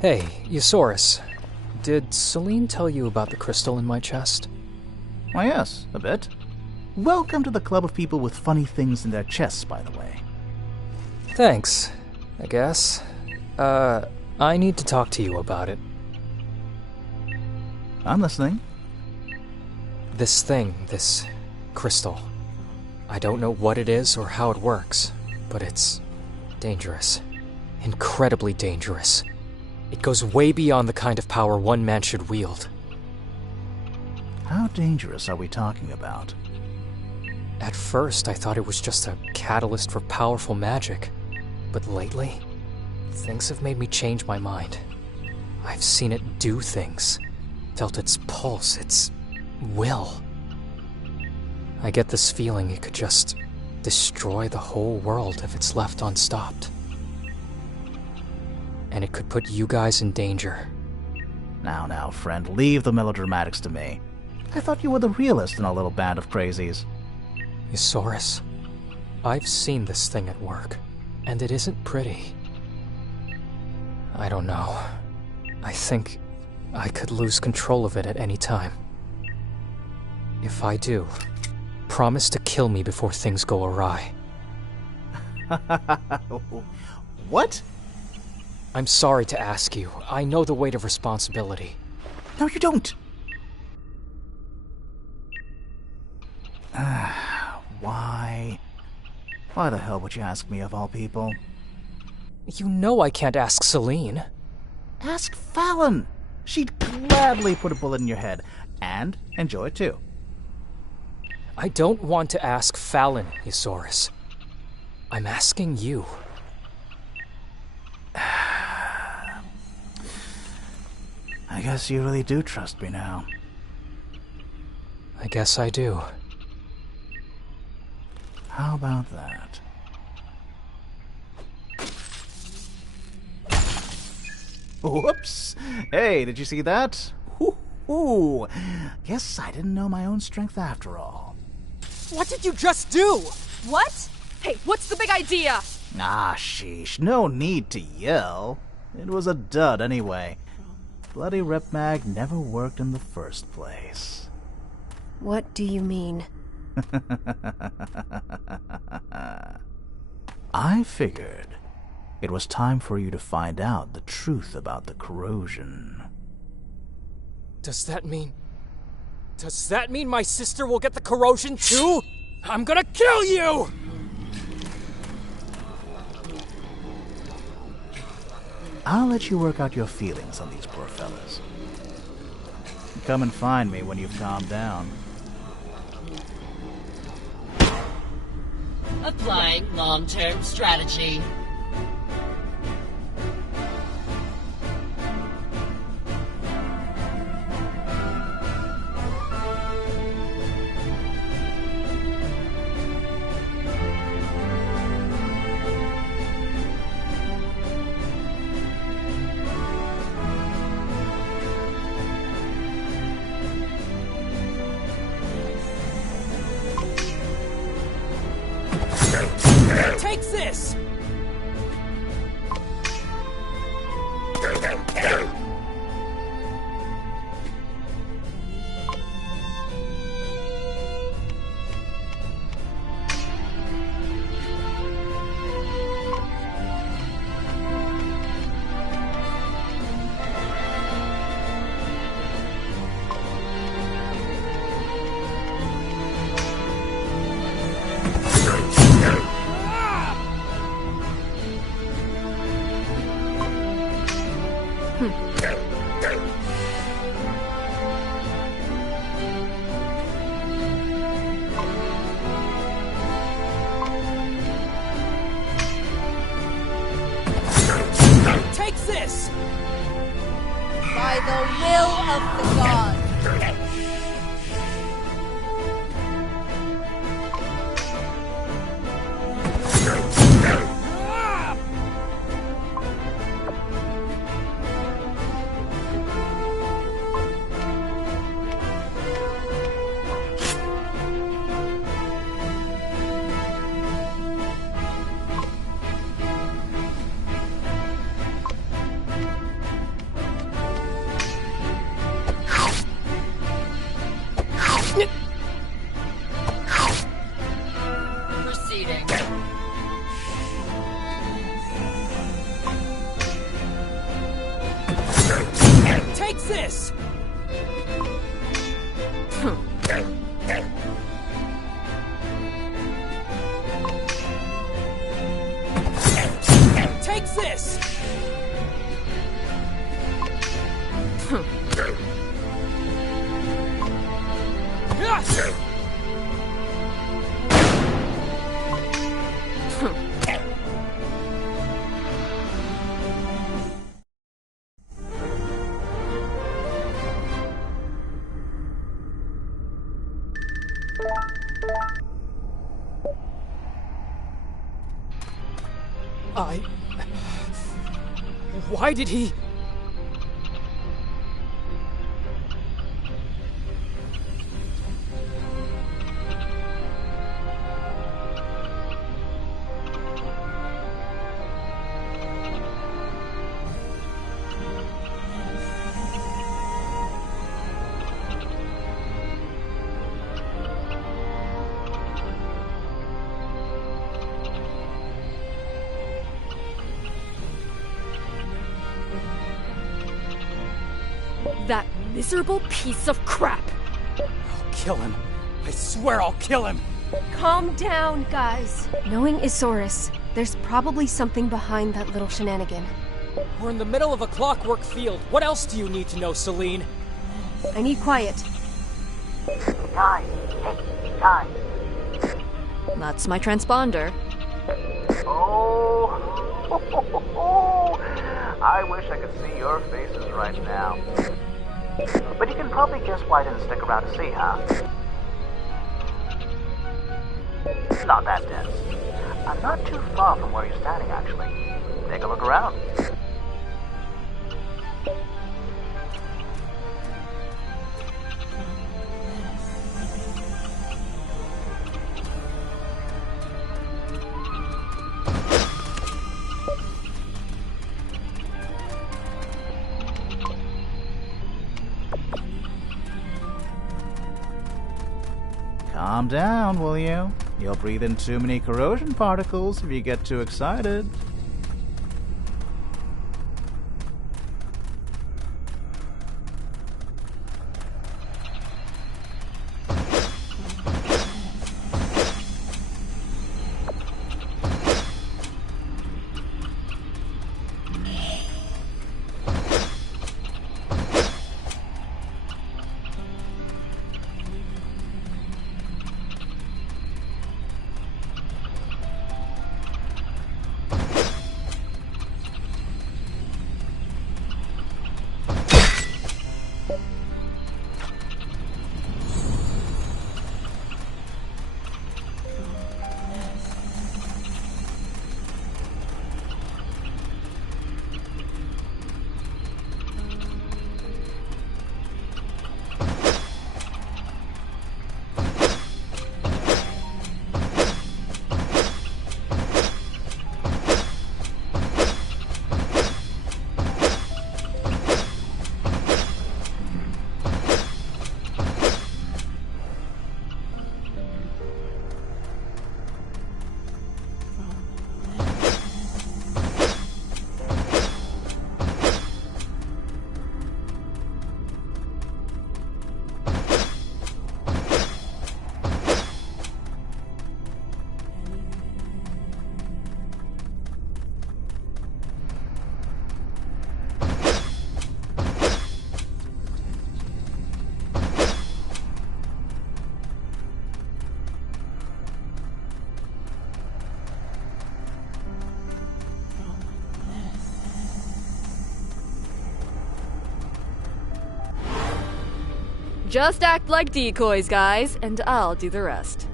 Hey, Eusaurus. Did Celine tell you about the crystal in my chest? Why, yes, a bit. Welcome to the club of people with funny things in their chests, by the way. Thanks, I guess. I need to talk to you about it. I'm listening. This crystal. I don't know what it is or how it works, but it's dangerous. Incredibly dangerous. It goes way beyond the kind of power one man should wield. How dangerous are we talking about? At first, I thought it was just a catalyst for powerful magic. But lately, things have made me change my mind. I've seen it do things, felt its pulse, its will. I get this feeling it could just destroy the whole world if it's left unstopped. And it could put you guys in danger. Now, friend, leave the melodramatics to me. I thought you were the realist in our little band of crazies. Eusaurus, I've seen this thing at work, and it isn't pretty. I don't know. I think I could lose control of it at any time. If I do, promise to kill me before things go awry. What? I'm sorry to ask you. I know the weight of responsibility. No, you don't. Why? Why the hell would you ask me of all people? You know I can't ask Celine. Ask Fallon. She'd gladly put a bullet in your head. And enjoy it too. I don't want to ask Fallon, Eusaurus. I'm asking you. I guess you really do trust me now. I guess I do. How about that? Whoops! Hey, did you see that? Ooh. Guess I didn't know my own strength after all. What did you just do? What? Hey, what's the big idea? Ah, sheesh. No need to yell. It was a dud anyway. Bloody Rep Mag never worked in the first place. What do you mean? I figured it was time for you to find out the truth about the corrosion. Does that mean my sister will get the corrosion too? I'm gonna kill you! I'll let you work out your feelings on these poor fellas. Come and find me when you've calmed down. Applying long-term strategy. Take this! Take this! By the will of the gods. Proceeding. Take this! Take this! Why did he... That miserable piece of crap! I'll kill him. I swear I'll kill him! Calm down, guys. Knowing Isaurus, there's probably something behind that little shenanigan. We're in the middle of a clockwork field. What else do you need to know, Celine? I need quiet. Guys, hey, guys. That's my transponder. Oh, I wish I could see your faces right now. But you can probably guess why I didn't stick around to see, huh? Not that dense. I'm not too far from where you're standing, actually. Take a look around. Calm down, will you? You'll breathe in too many corrosion particles if you get too excited. Just act like decoys, guys, and I'll do the rest.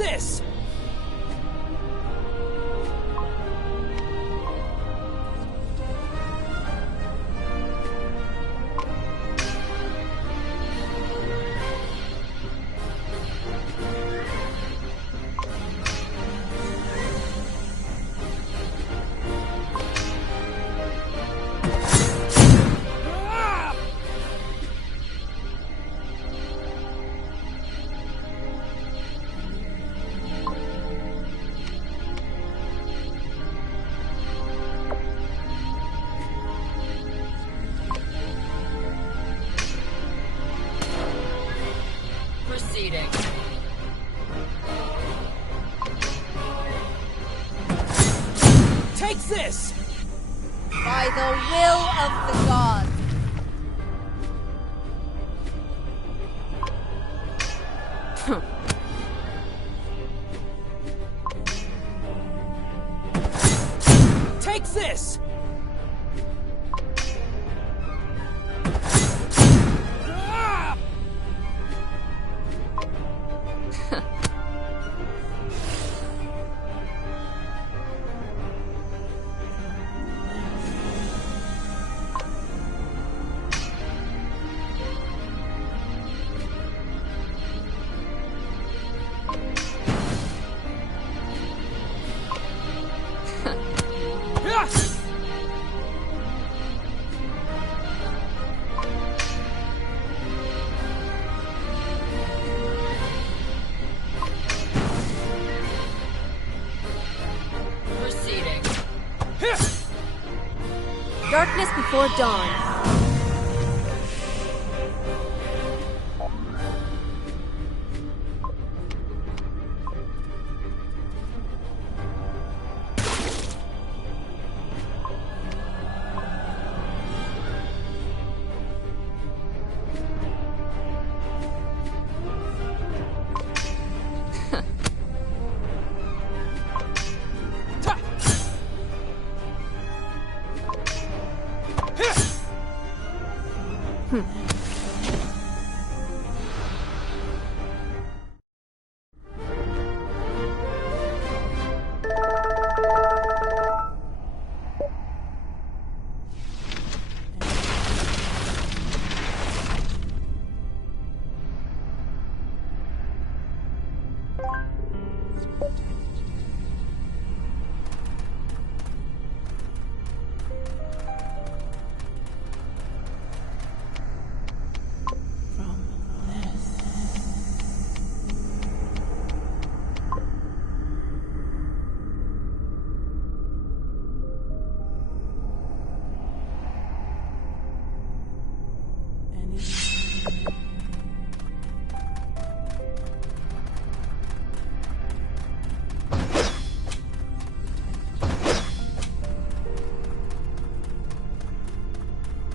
this! Proceeding. Take this! By the will of the gods. Take this! Proceeding. Darkness before dawn.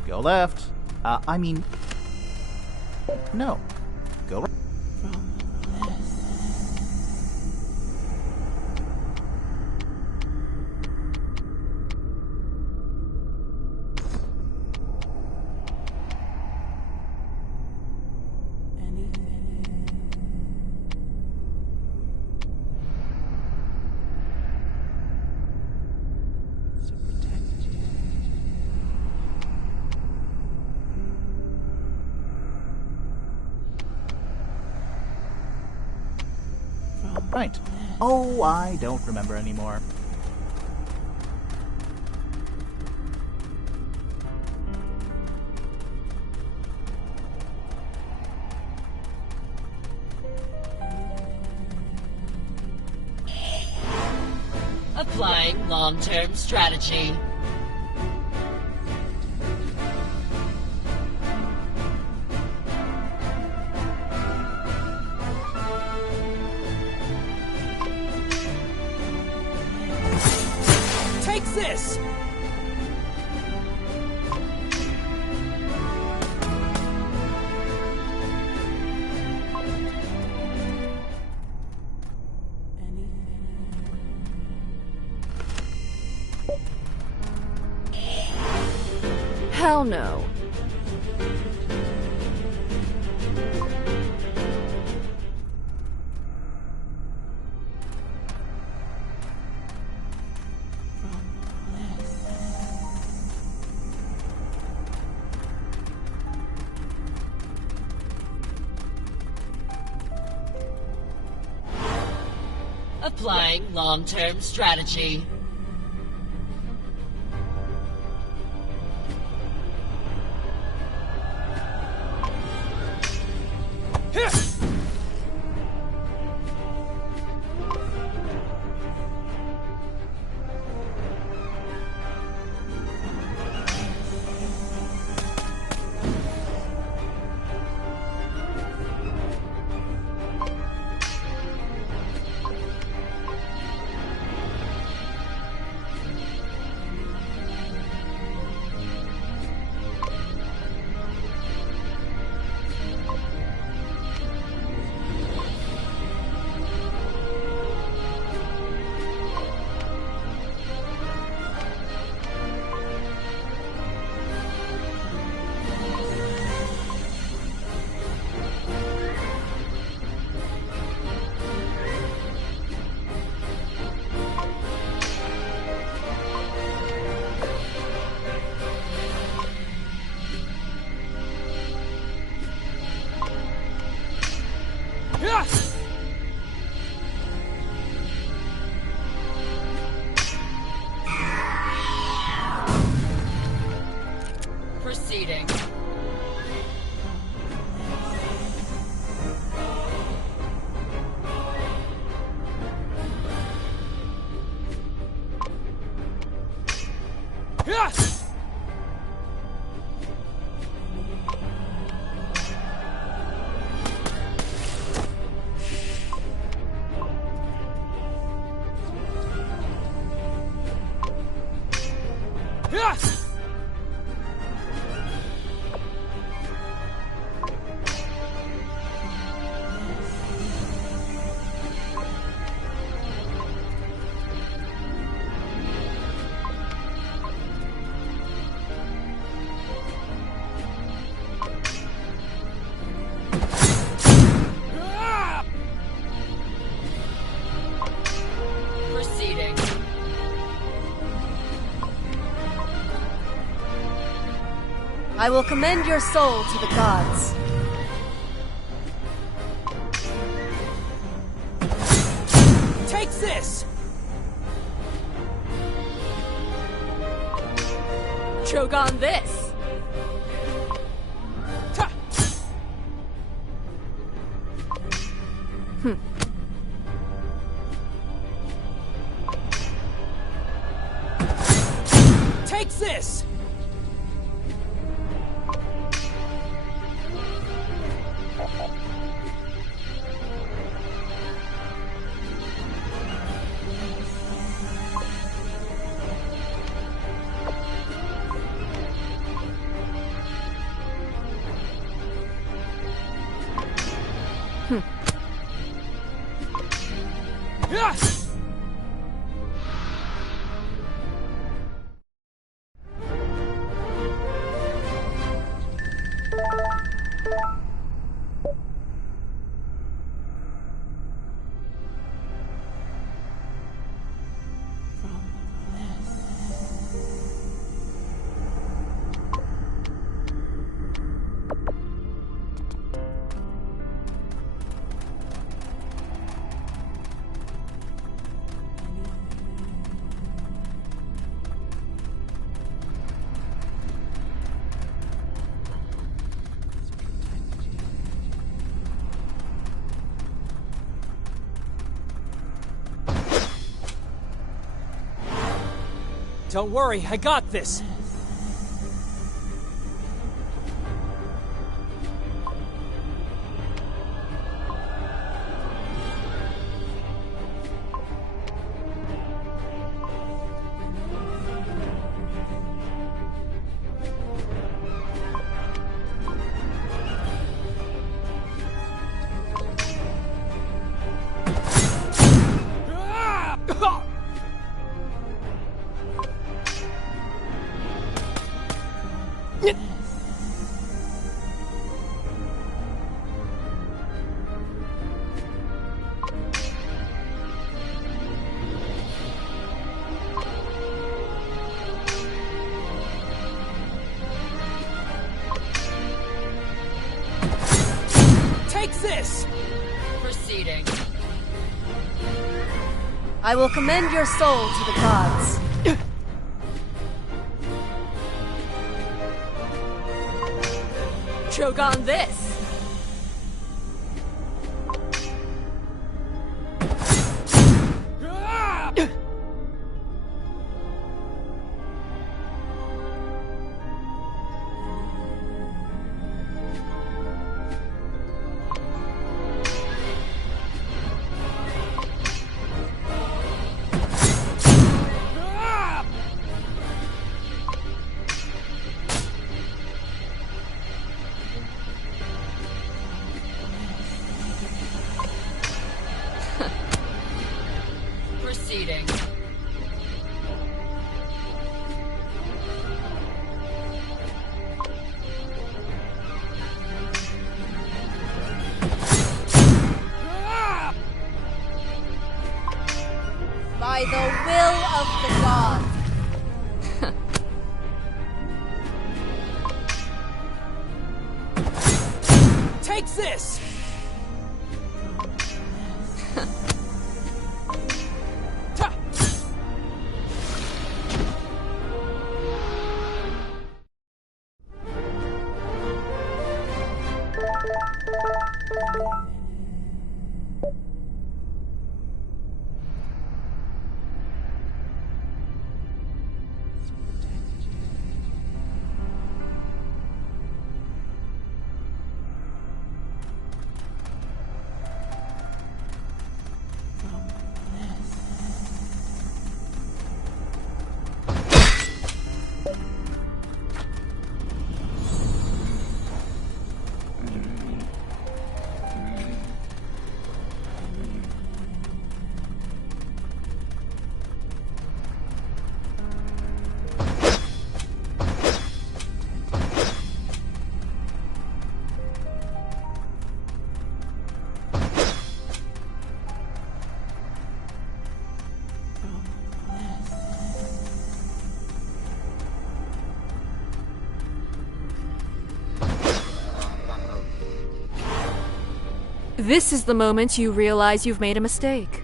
Go left. I mean... No. Go right. Right. Oh, I don't remember anymore. Applying long-term strategy. Take this! Hell no. Applying long-term strategy. Proceeding. Proceeding. I will commend your soul to the gods. Take this! Choke on this! Ta! Take this! Yes! Don't worry, I got this. Take this! Proceeding. I will commend your soul to the gods. Choke on this! Proceeding. By the will of the gods. Take this! Ta! This is the moment you realize you've made a mistake.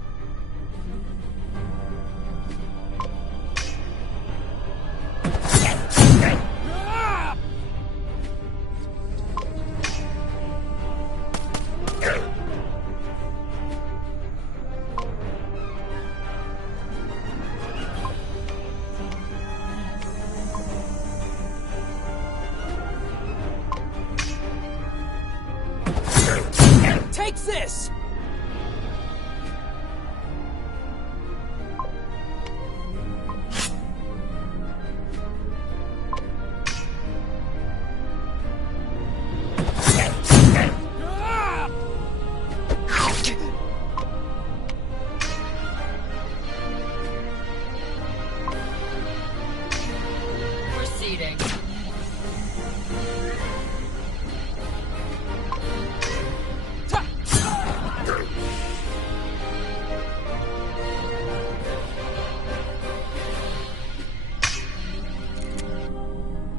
Take this! Proceeding.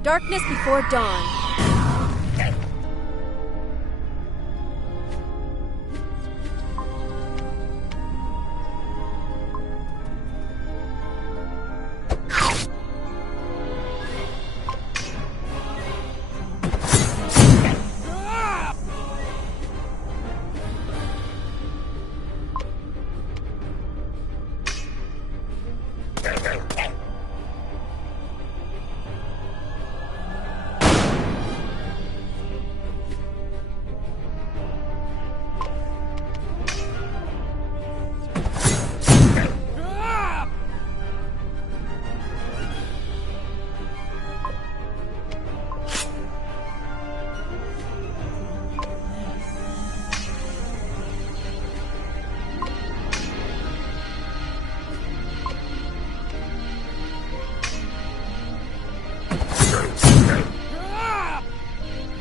Darkness before dawn.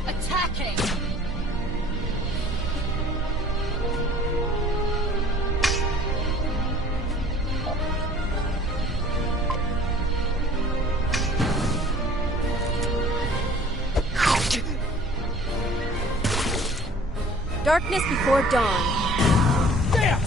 Attacking! Darkness before dawn. There!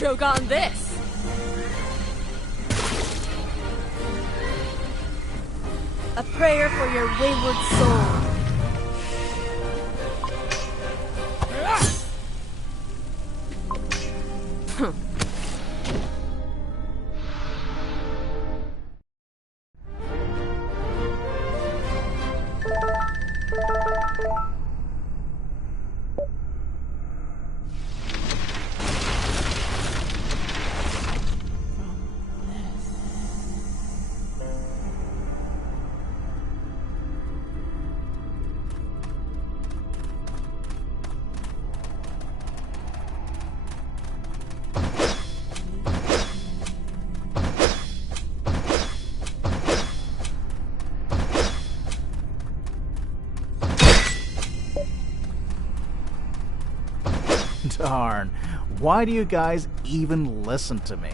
Choke on this! A prayer for your wayward soul. Darn, why do you guys even listen to me?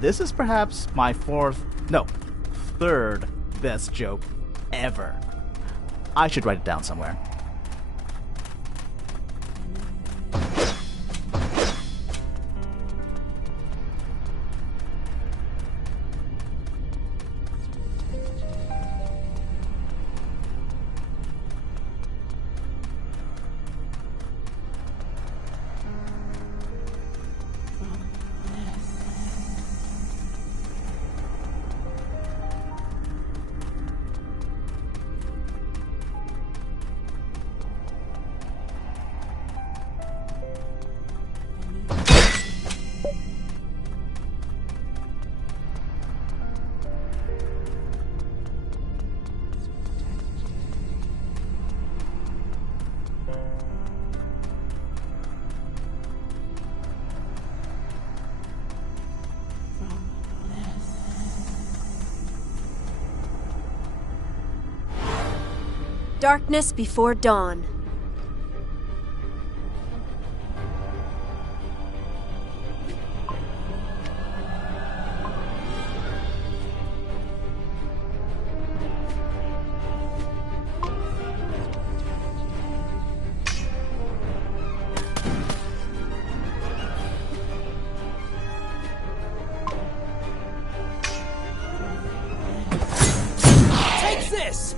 This is perhaps my third best joke ever. I should write it down somewhere. Darkness before dawn. this!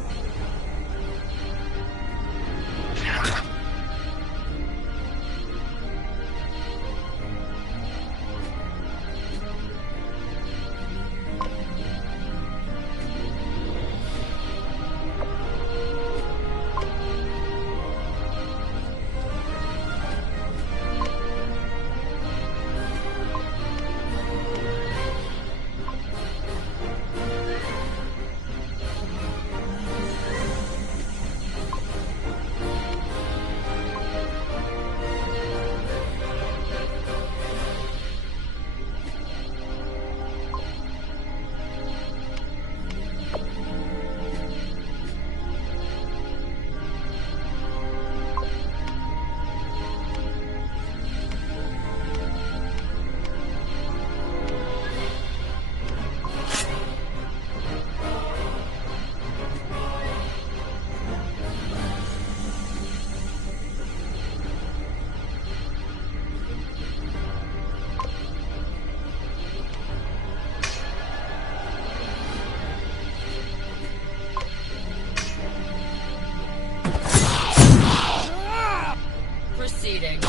Proceeding.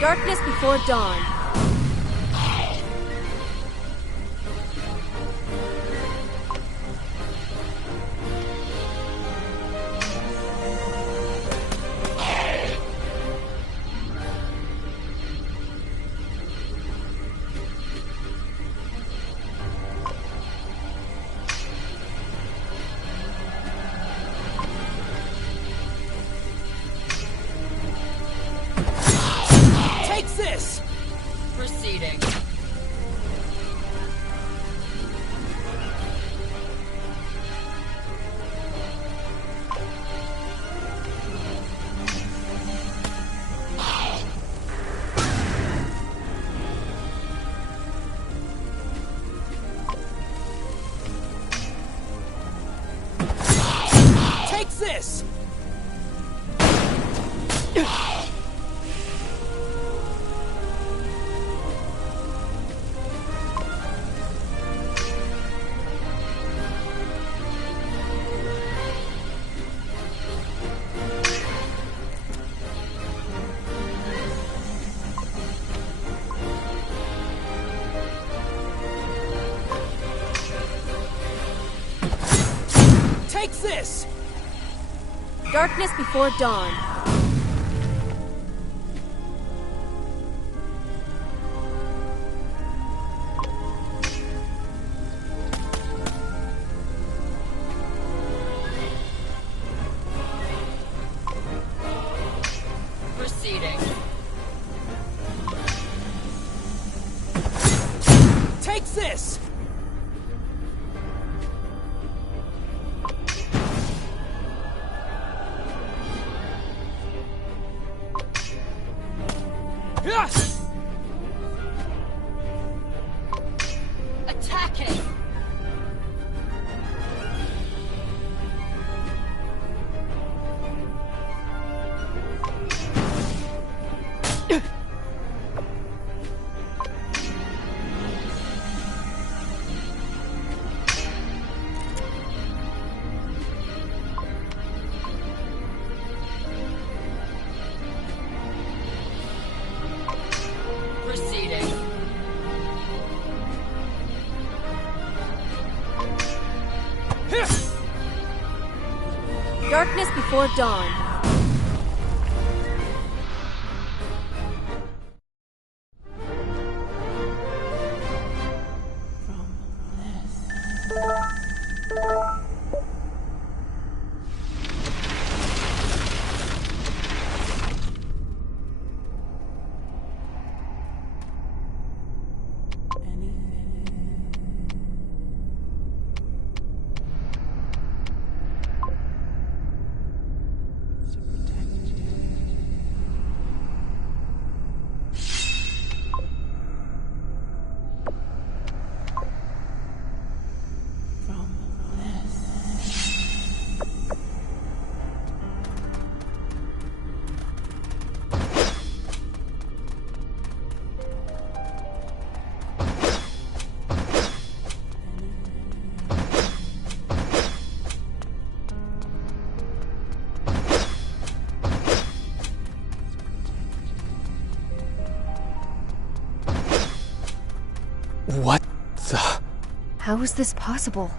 Darkness before dawn. Takes this! Proceeding. Takes this! Takes this! Darkness before dawn. Proceeding. Takes this! Attacking! Proceeding. Darkness before dawn. What the... How is this possible?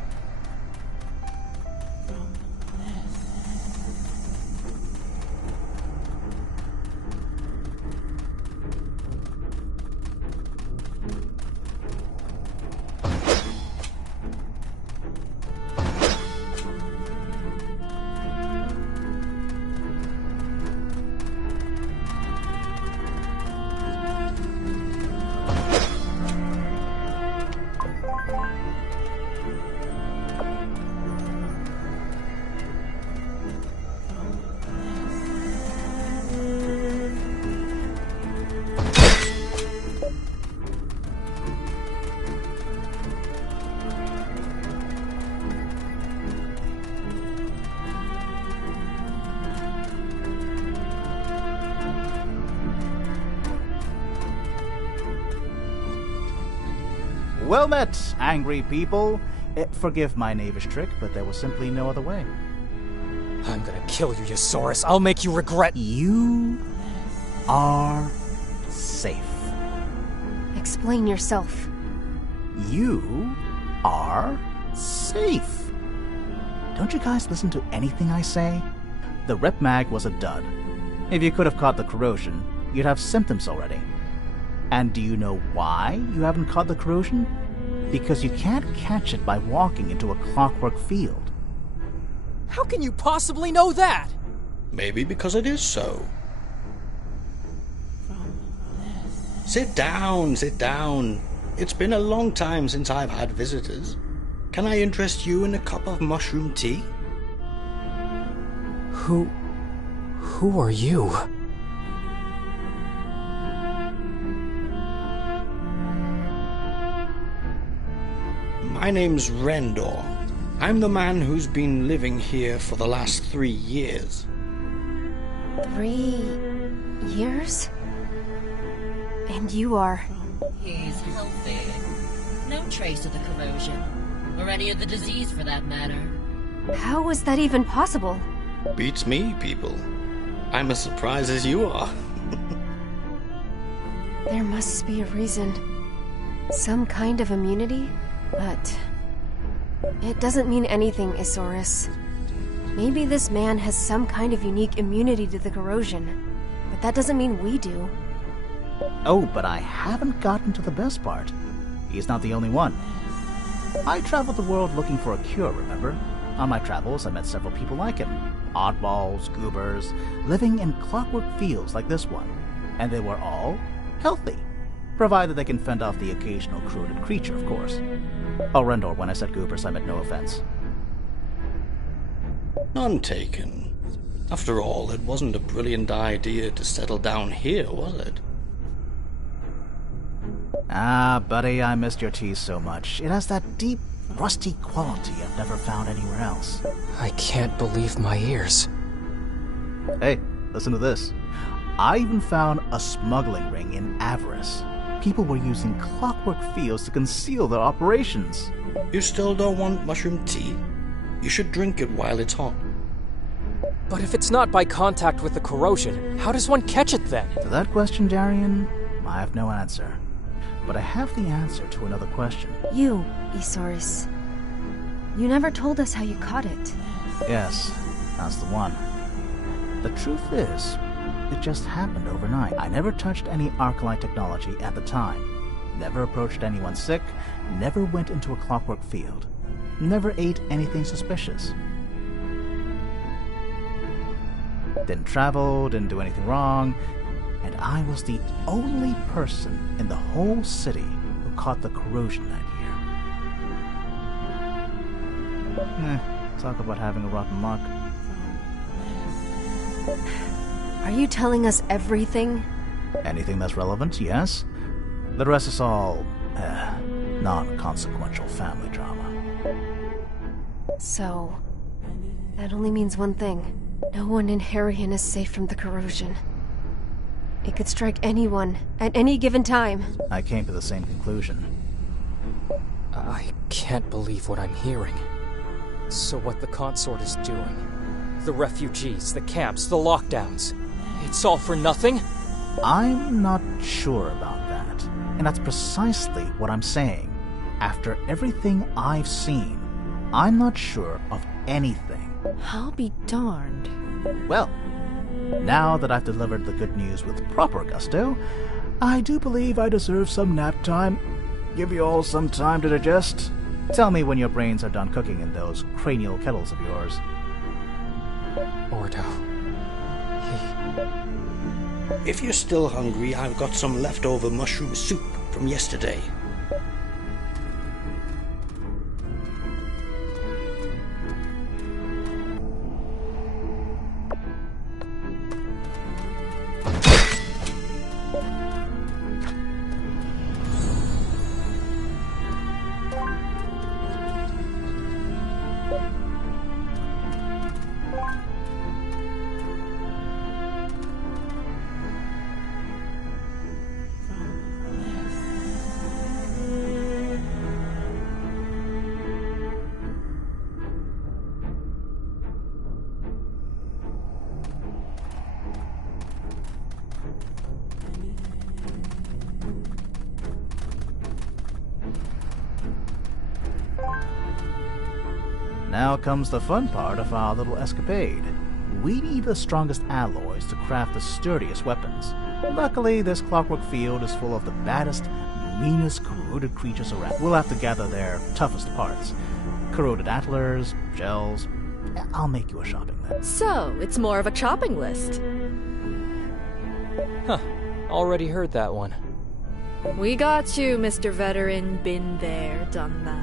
Well met, angry people. Forgive my knavish trick, but there was simply no other way. I'm gonna kill you, Yosaurus. I'll make you regret... You are safe. Explain yourself. You are safe. Don't you guys listen to anything I say? The Rep Mag was a dud. If you could have caught the corrosion, you'd have symptoms already. And do you know why you haven't caught the corrosion? Because you can't catch it by walking into a clockwork field. How can you possibly know that? Maybe because it is so. Sit down, sit down. It's been a long time since I've had visitors. Can I interest you in a cup of mushroom tea? Who are you? My name's Rendor. I'm the man who's been living here for the last 3 years. 3 years? And you are... He's healthy. No trace of the corrosion. Or any of the disease for that matter. How is that even possible? Beats me, people. I'm as surprised as you are. There must be a reason. Some kind of immunity? But... it doesn't mean anything, Isaurus. Maybe this man has some kind of unique immunity to the corrosion. But that doesn't mean we do. Oh, but I haven't gotten to the best part. He's not the only one. I traveled the world looking for a cure, remember? On my travels, I met several people like him. Oddballs, goobers, living in clockwork fields like this one. And they were all healthy. Provided they can fend off the occasional corroded creature, of course. Oh, Rendor, when I said goobers, I meant no offense. None taken. After all, it wasn't a brilliant idea to settle down here, was it? Ah, buddy, I missed your tea so much. It has that deep, rusty quality I've never found anywhere else. I can't believe my ears. Hey, listen to this. I even found a smuggling ring in Avarice. People were using clockwork fields to conceal their operations. You still don't want mushroom tea? You should drink it while it's hot. But if it's not by contact with the corrosion, how does one catch it then? To that question, Darian, I have no answer. But I have the answer to another question. You, Isaurus. You never told us how you caught it. Yes, that's the one. The truth is, it just happened overnight. I never touched any Arclight technology at the time. Never approached anyone sick. Never went into a clockwork field. Never ate anything suspicious. Didn't travel, didn't do anything wrong. And I was the only person in the whole city who caught the corrosion that year. Talk about having a rotten luck. Are you telling us everything? Anything that's relevant, yes. The rest is all, non-consequential family drama. So, that only means one thing. No one in Harrian is safe from the corrosion. It could strike anyone, at any given time. I came to the same conclusion. I can't believe what I'm hearing. So what the consort is doing? The refugees, the camps, the lockdowns. It's all for nothing? I'm not sure about that. that. And that's precisely what I'm saying. After everything I've seen, I'm not sure of anything. I'll be darned. Well, now that I've delivered the good news with proper gusto, I do believe I deserve some nap time. Give you all some time to digest. Tell me when your brains are done cooking in those cranial kettles of yours. Ordo. If you're still hungry, I've got some leftover mushroom soup from yesterday. Now comes the fun part of our little escapade. We need the strongest alloys to craft the sturdiest weapons. Luckily, this clockwork field is full of the baddest, meanest corroded creatures around. We'll have to gather their toughest parts. Corroded antlers, gels. I'll make you a shopping list. So, it's more of a chopping list. Huh. Already heard that one. We got you, Mr. Veteran. Been there, done that.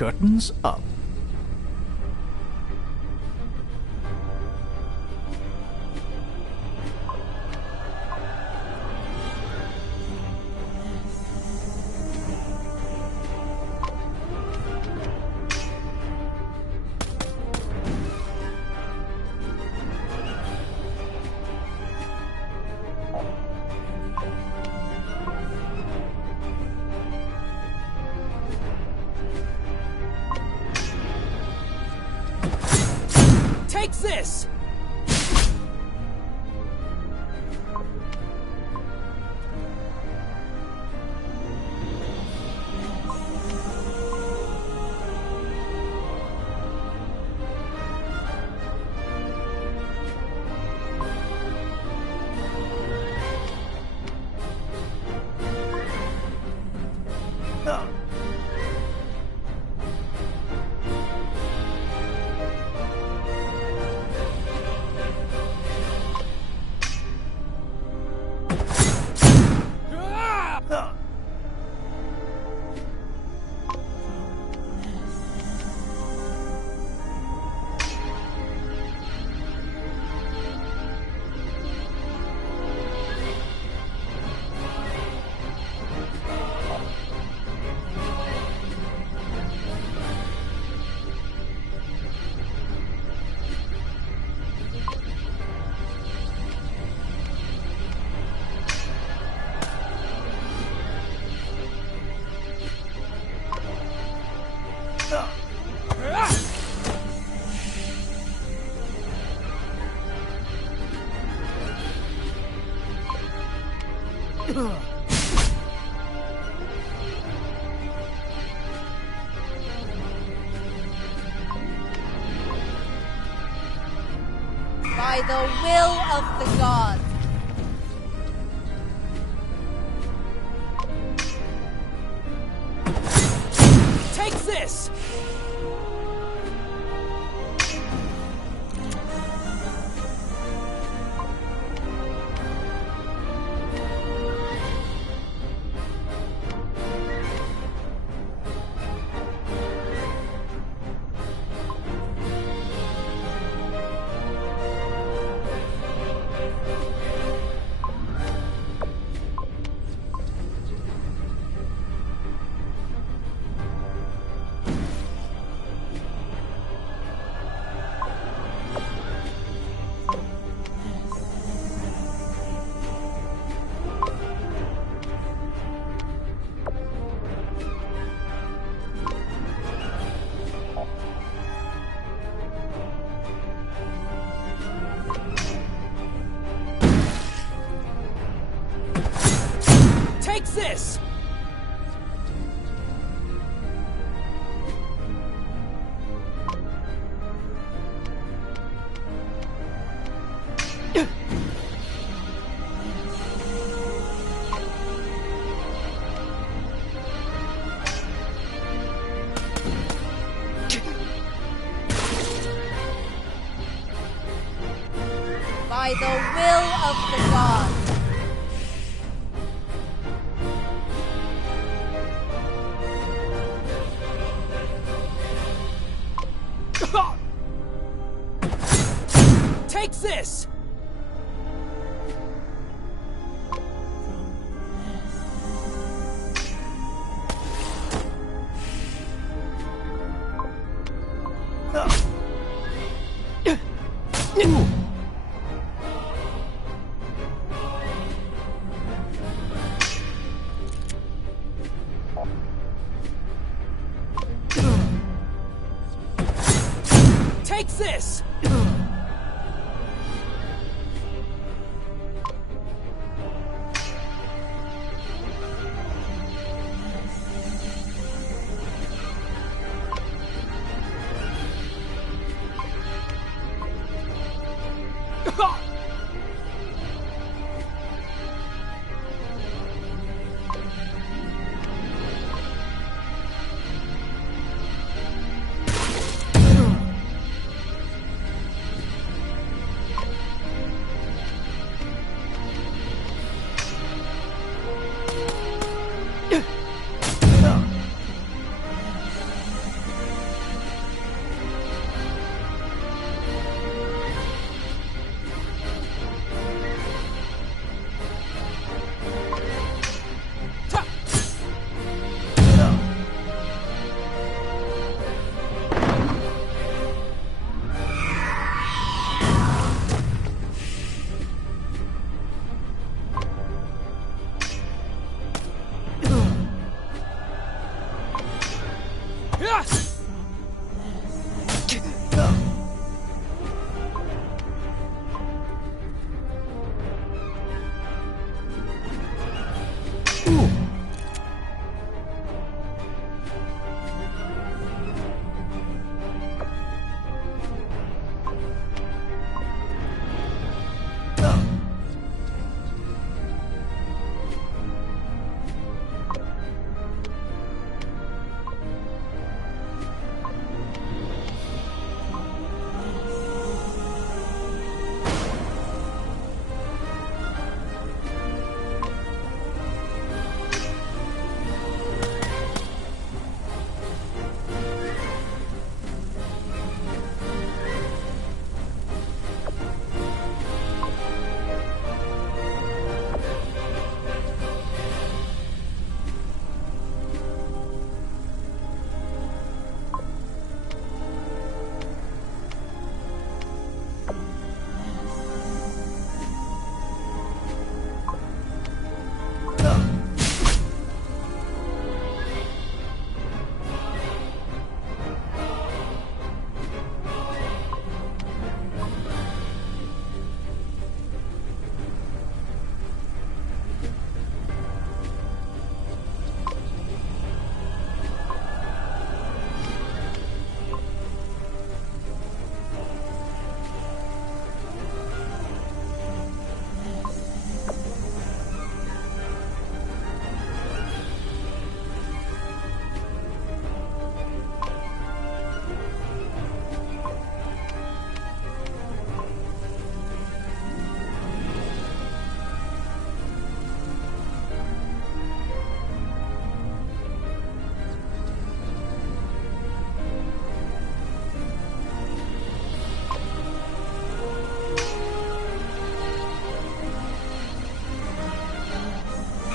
Curtains up. Take this! By the will of the gods. Take this! Take this! By the will of the gods. Take this! Take this!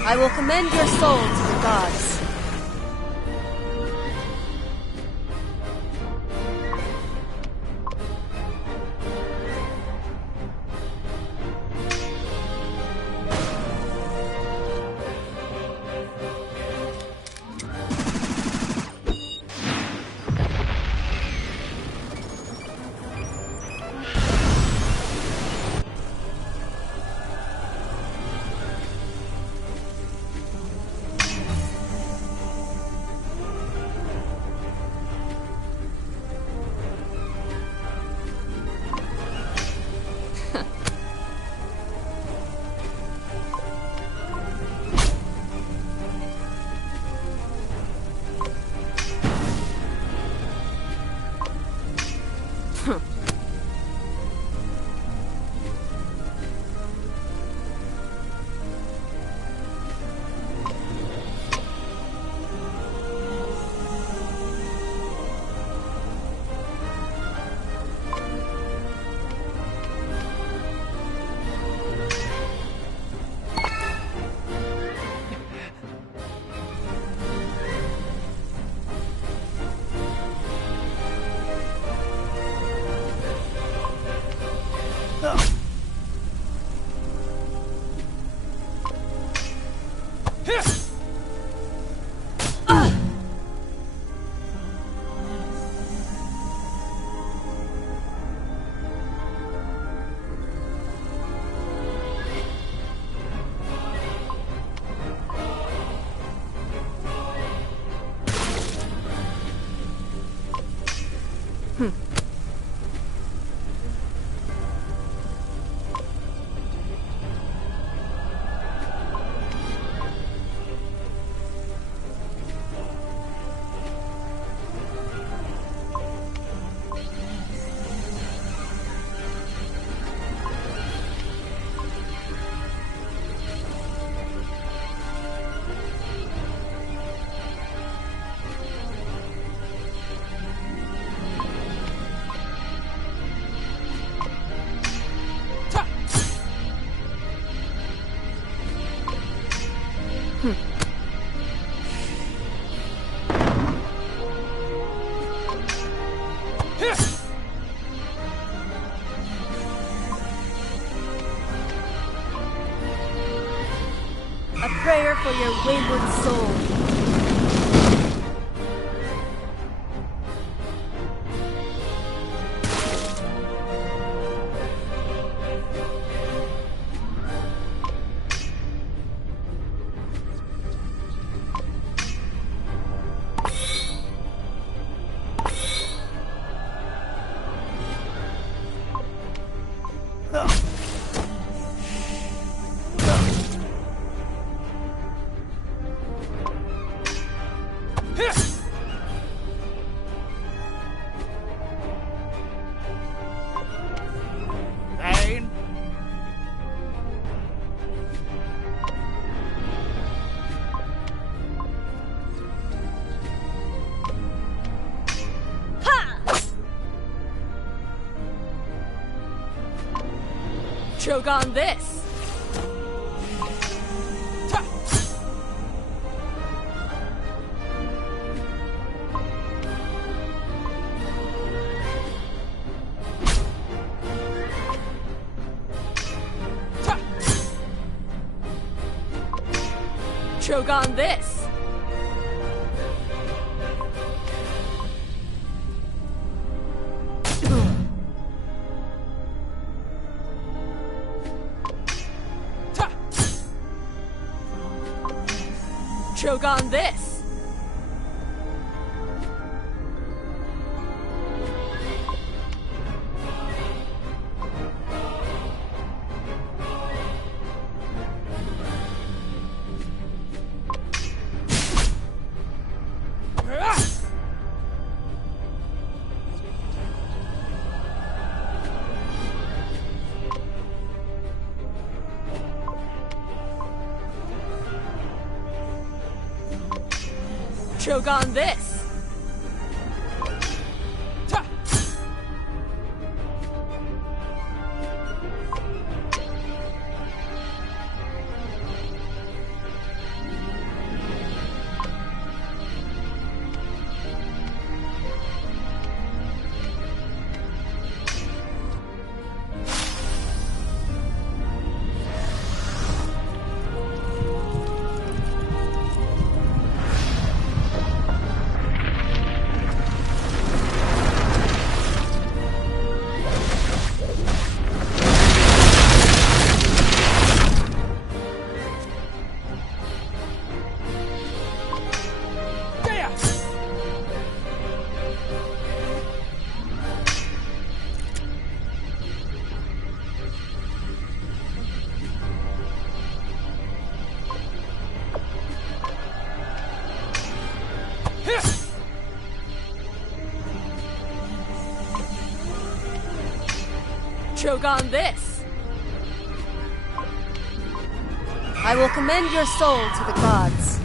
I will commend your soul to the gods. A prayer for your wayward soul. Pain. Choke on this! Choke on this! Choke on this! Choke on this! Choke on this! I will commend your soul to the gods.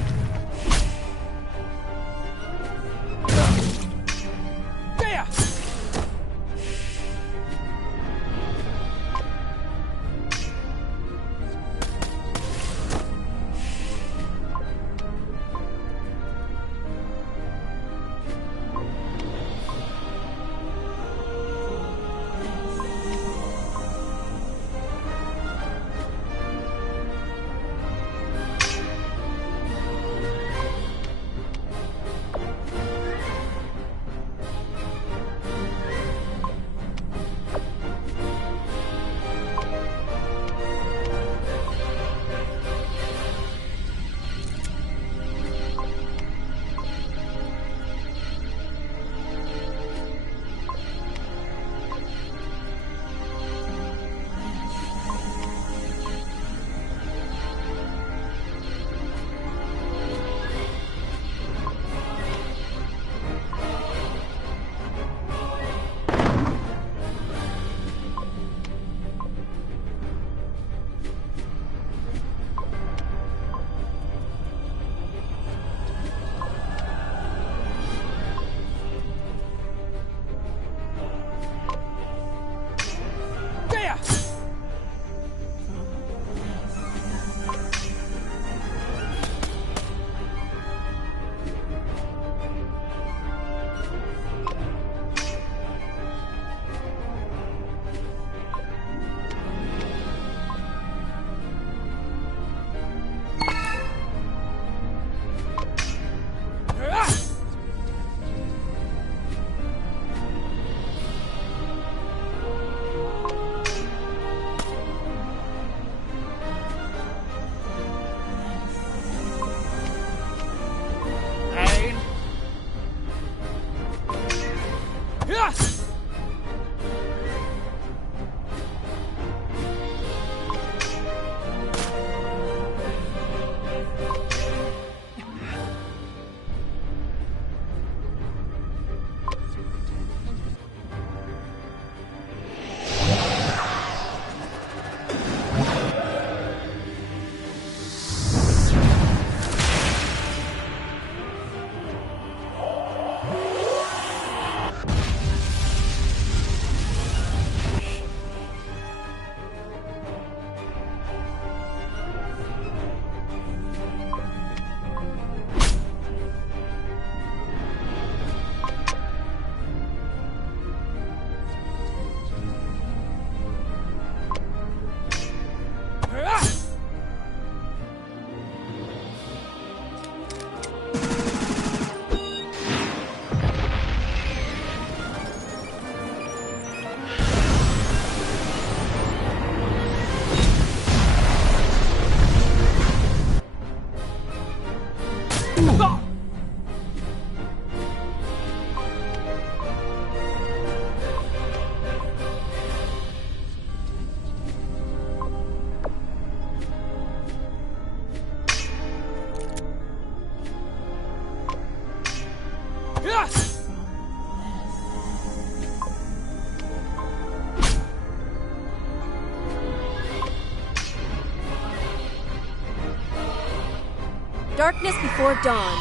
Darkness before dawn.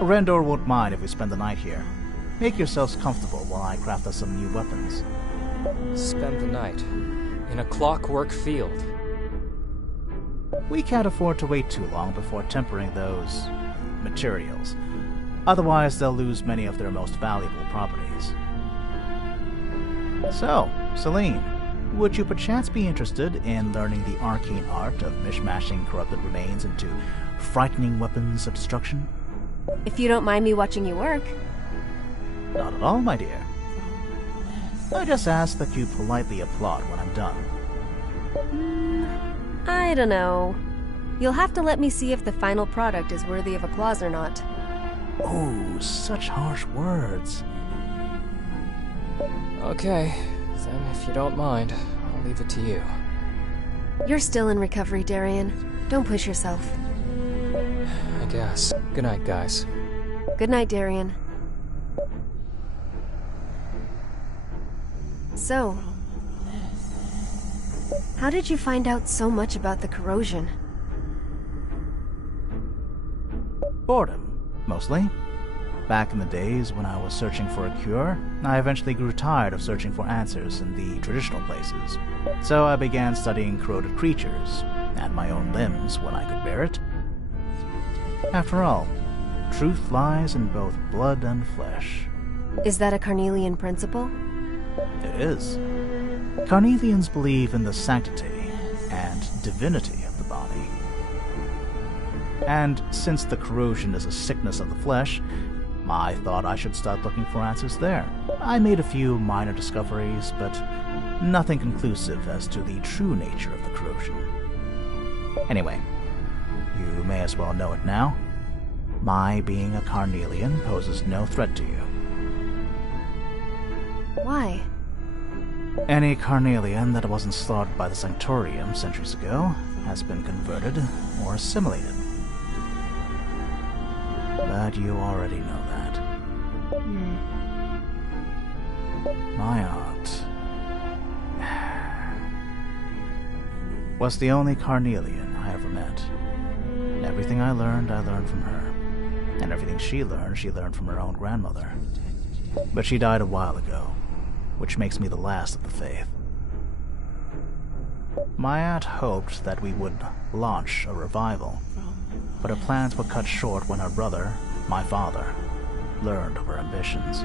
Rendor won't mind if we spend the night here. Make yourselves comfortable while I craft us some new weapons. Spend the night in a clockwork field. We can't afford to wait too long before tempering those materials. Otherwise, they'll lose many of their most valuable properties. So, Celine, would you perchance be interested in learning the arcane art of mishmashing corrupted remains into frightening weapons of destruction? If you don't mind me watching you work. Not at all, my dear. I just ask that you politely applaud when I'm done. I don't know. You'll have to let me see if the final product is worthy of applause or not. Oh, such harsh words. Okay, then if you don't mind, I'll leave it to you. You're still in recovery, Darian. Don't push yourself. I guess. Good night, guys. Good night, Darian. So, how did you find out so much about the corrosion? Boredom, mostly. Back in the days when I was searching for a cure, I eventually grew tired of searching for answers in the traditional places. So I began studying corroded creatures, and my own limbs when I could bear it. After all, truth lies in both blood and flesh. Is that a Carnelian principle? It is. Carnelians believe in the sanctity and divinity of the body. And since the corrosion is a sickness of the flesh, I thought I should start looking for answers there. I made a few minor discoveries, but nothing conclusive as to the true nature of the corrosion. Anyway, you may as well know it now. My being a Carnelian poses no threat to you. Why? Any Carnelian that wasn't slaughtered by the Sanctorium centuries ago has been converted or assimilated. But you already know that. My aunt was the only Carnelian I ever met. And everything I learned from her. And everything she learned from her own grandmother. But she died a while ago, which makes me the last of the faith. My aunt hoped that we would launch a revival, but her plans were cut short when her brother, my father, learned of her ambitions.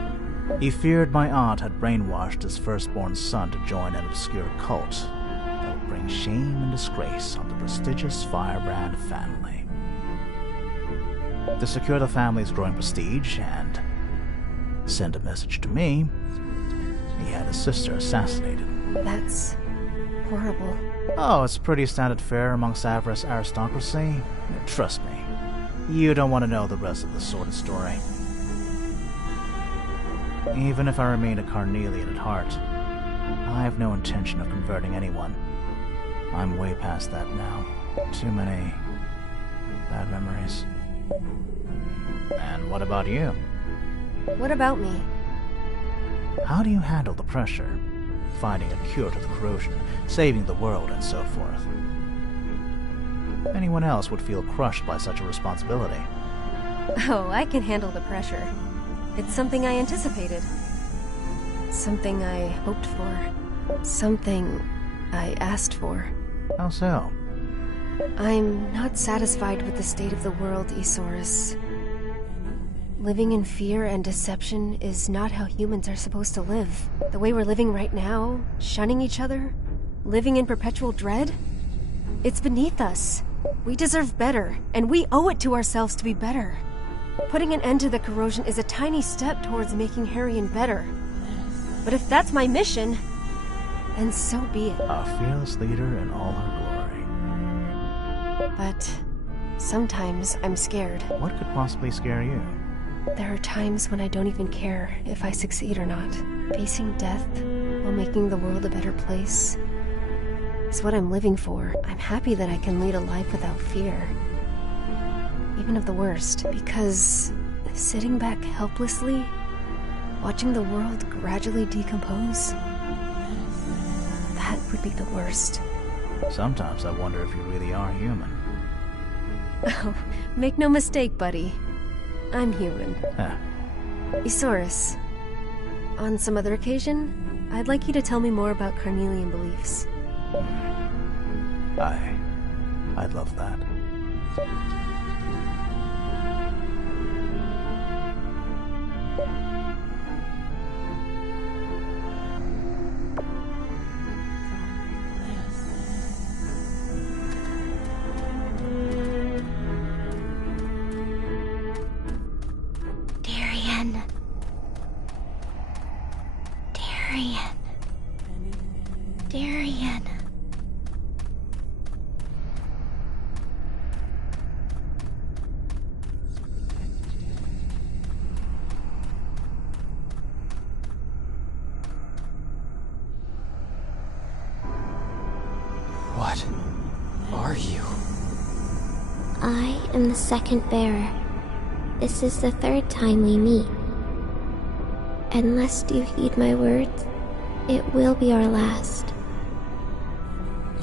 He feared my aunt had brainwashed his firstborn son to join an obscure cult that would bring shame and disgrace on the prestigious Firebrand family. To secure the family's growing prestige and send a message to me, he had his sister assassinated. That's horrible. Oh, it's pretty standard fare amongst Avarice aristocracy. Trust me, you don't want to know the rest of the sordid story. Even if I remain a Carnelian at heart, I have no intention of converting anyone. I'm way past that now. Too many bad memories. And what about you? What about me? How do you handle the pressure? Finding a cure to the corrosion, saving the world, and so forth. Anyone else would feel crushed by such a responsibility. Oh, I can handle the pressure. It's something I anticipated. Something I hoped for. Something I asked for. How so? I'm not satisfied with the state of the world, Isaurus. Living in fear and deception is not how humans are supposed to live. The way we're living right now, shunning each other, living in perpetual dread, it's beneath us. We deserve better, and we owe it to ourselves to be better. Putting an end to the corrosion is a tiny step towards making Harrion better. But if that's my mission, then so be it. A fearless leader in all her glory. But sometimes I'm scared. What could possibly scare you? There are times when I don't even care if I succeed or not. Facing death while making the world a better place is what I'm living for. I'm happy that I can lead a life without fear. Even of the worst. Because sitting back helplessly, watching the world gradually decompose, that would be the worst. Sometimes I wonder if you really are human. Oh, make no mistake, buddy. I'm human. Huh. Isaurus, on some other occasion, I'd like you to tell me more about Carnelian beliefs. I'd love that. Darian. What are you? I am the second bearer. This is the third time we meet. Unless you heed my words, it will be our last.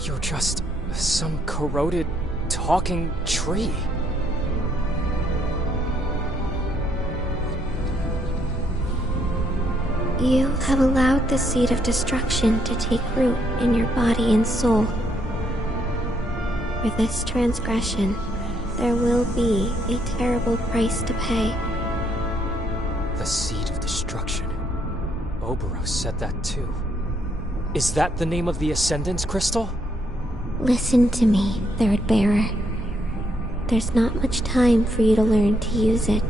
You're just some corroded, talking tree. You have allowed the seed of destruction to take root in your body and soul. For this transgression, there will be a terrible price to pay. The seed of destruction. Oberos said that too. Is that the name of the Ascendance Crystal? Listen to me, Third Bearer. There's not much time for you to learn to use it.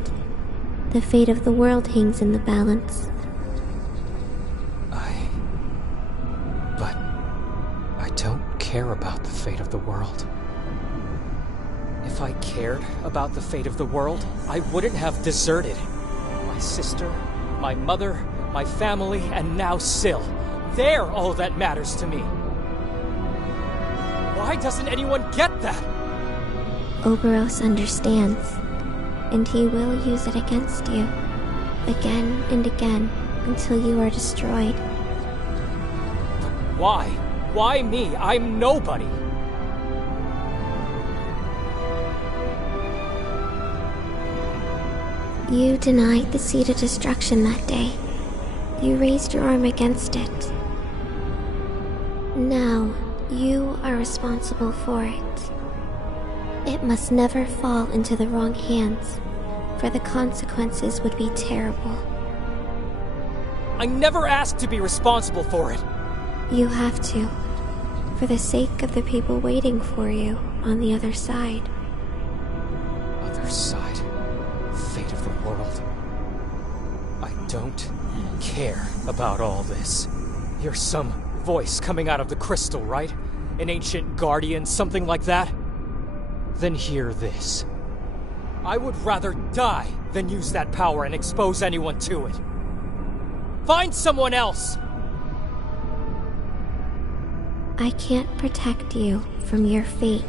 The fate of the world hangs in the balance. But I don't care about the fate of the world. If I cared about the fate of the world, I wouldn't have deserted. My sister, my mother, my family, and now Syl. They're all that matters to me. Why doesn't anyone get that? Oberos understands, and he will use it against you, again and again, until you are destroyed. But why? Why me? I'm nobody. You denied the seed of destruction that day, You raised your arm against it. Now, you are responsible for it. It must never fall into the wrong hands, for the consequences would be terrible. I never asked to be responsible for it. You have to, for the sake of the people waiting for you on the other side. Other side? Fate of the world. I don't care about all this. You're some voice coming out of the crystal, right? An ancient guardian, something like that? Then hear this. I would rather die than use that power and expose anyone to it. Find someone else! I can't protect you from your fate,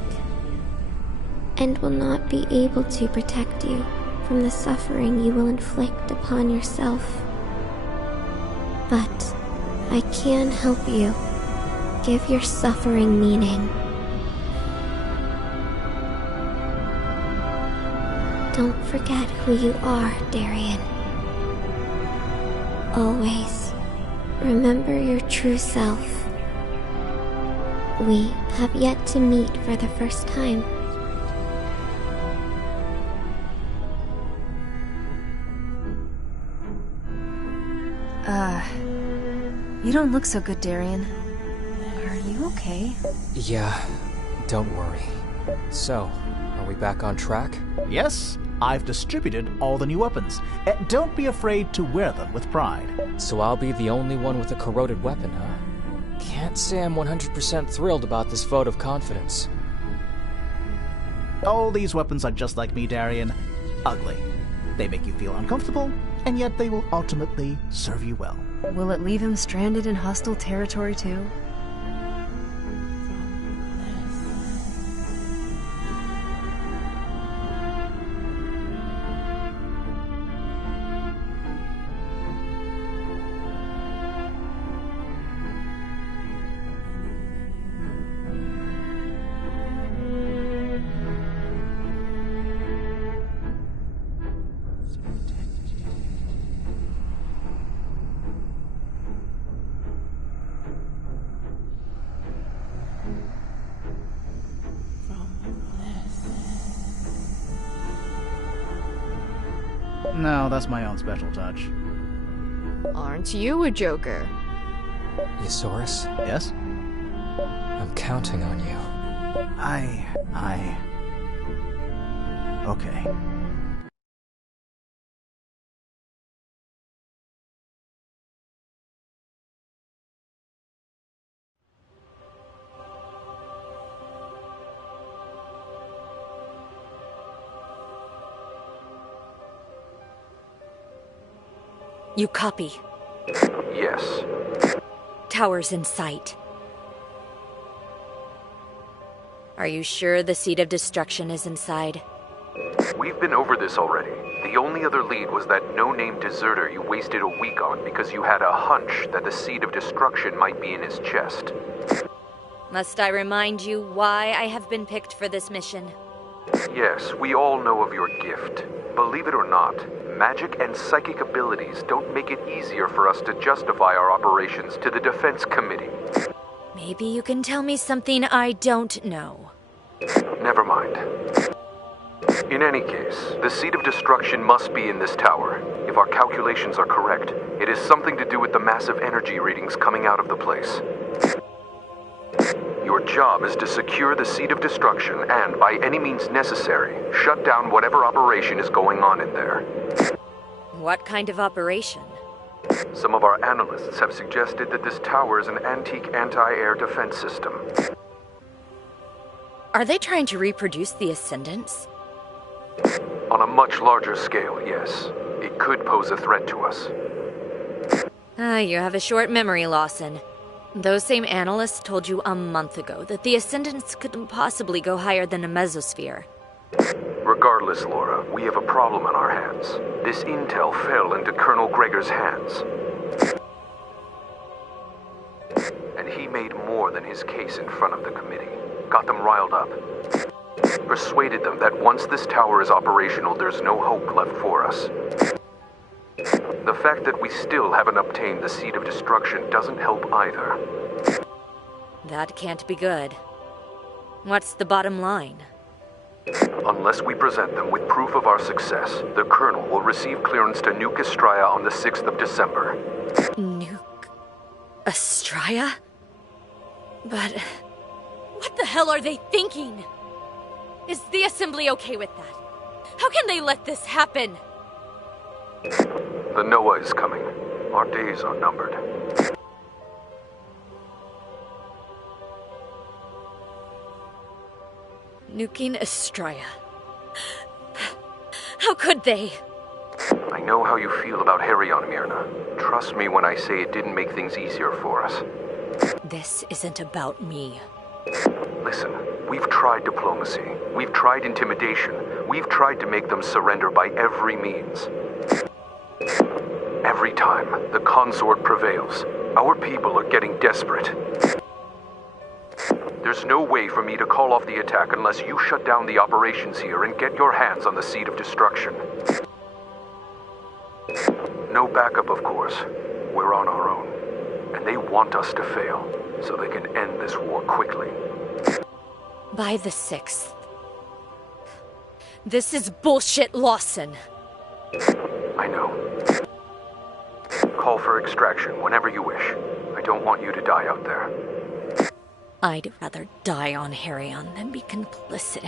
and will not be able to protect you from the suffering you will inflict upon yourself. But I can help you give your suffering meaning. Don't forget who you are, Darien. Always remember your true self. We have yet to meet for the first time. You don't look so good, Darien. Are you okay? Yeah, don't worry. So, are we back on track? Yes, I've distributed all the new weapons. Don't be afraid to wear them with pride. So I'll be the only one with a corroded weapon, huh? Can't say I'm 100% thrilled about this vote of confidence. All these weapons are just like me, Darien. Ugly. They make you feel uncomfortable, and yet they will ultimately serve you well. Will it leave him stranded in hostile territory too? No, that's my own special touch. Aren't you a Joker? Ysaurus, Yes? I'm counting on you. Okay. You copy. Yes. Tower's in sight. Are you sure the Seed of Destruction is inside? We've been over this already. The only other lead was that no-name deserter you wasted a week on because you had a hunch that the Seed of Destruction might be in his chest. Must I remind you why I have been picked for this mission? Yes, we all know of your gift. Believe it or not, magic and psychic abilities don't make it easier for us to justify our operations to the Defense Committee. Maybe you can tell me something I don't know. Never mind. In any case, the Seed of Destruction must be in this tower. If our calculations are correct, it is something to do with the massive energy readings coming out of the place. Your job is to secure the Seed of Destruction and, by any means necessary, shut down whatever operation is going on in there. What kind of operation? Some of our analysts have suggested that this tower is an antique anti-air defense system. Are they trying to reproduce the Ascendants? On a much larger scale, yes. It could pose a threat to us. You have a short memory, Lawson. Those same analysts told you a month ago that the Ascendants couldn't possibly go higher than a mesosphere. Regardless, Laura, we have a problem on our hands. This intel fell into Colonel Gregor's hands. And he made more than his case in front of the committee. Got them riled up. Persuaded them that once this tower is operational, there's no hope left for us. The fact that we still haven't obtained the Seed of Destruction doesn't help either. That can't be good. What's the bottom line? Unless we present them with proof of our success, the Colonel will receive clearance to nuke Estraya on the 6th of December. Nuke Estraya? But what the hell are they thinking? Is the Assembly okay with that? How can they let this happen? The Noah is coming. Our days are numbered. Nuking Estraya. How could they? I know how you feel about Heryon, Myrna. Trust me when I say it didn't make things easier for us. This isn't about me. Listen, we've tried diplomacy. We've tried intimidation. We've tried to make them surrender by every means. Every time, the consort prevails. Our people are getting desperate. There's no way for me to call off the attack unless you shut down the operations here and get your hands on the Seed of Destruction. No backup, of course. We're on our own. And they want us to fail, so they can end this war quickly. By the 6th. This is bullshit, Lawson. I know. Call for extraction whenever you wish. I don't want you to die out there. I'd rather die on Heryon than be complicit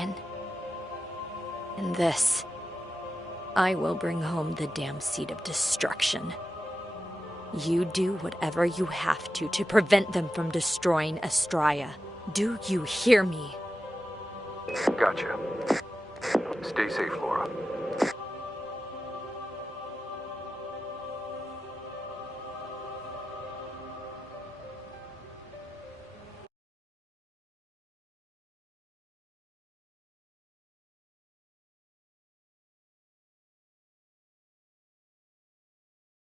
in this. I will bring home the damn Seed of Destruction. You do whatever you have to prevent them from destroying Estraya. Do you hear me? Gotcha. Stay safe, Laura.